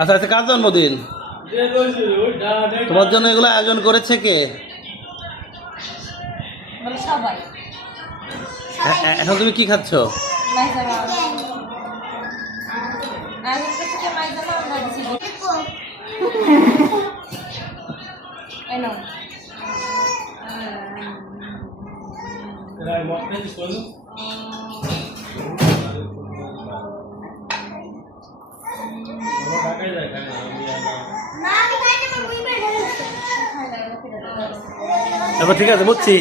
আচ্ছা আচ্ছা, কার জন্মদিন? তোমার জন্য এগুলো আয়োজন করেছে কে? এখন তুমি কি খাচ্ছ? এবার ঠিক আছে, বুঝছি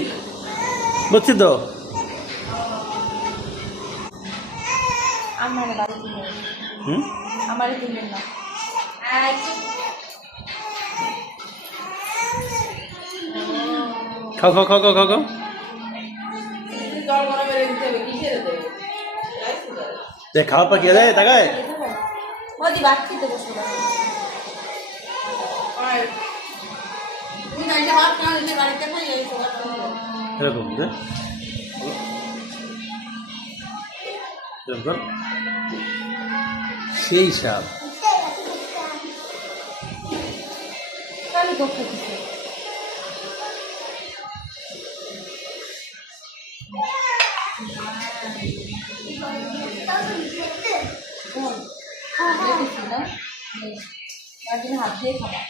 বুঝছি তো। খাও খাও খাও খাও খাও খাও। খাওয়া পাকিয়ে যায় তাকায়। এরকম সেই সাপ। হাত দিয়ে খাবার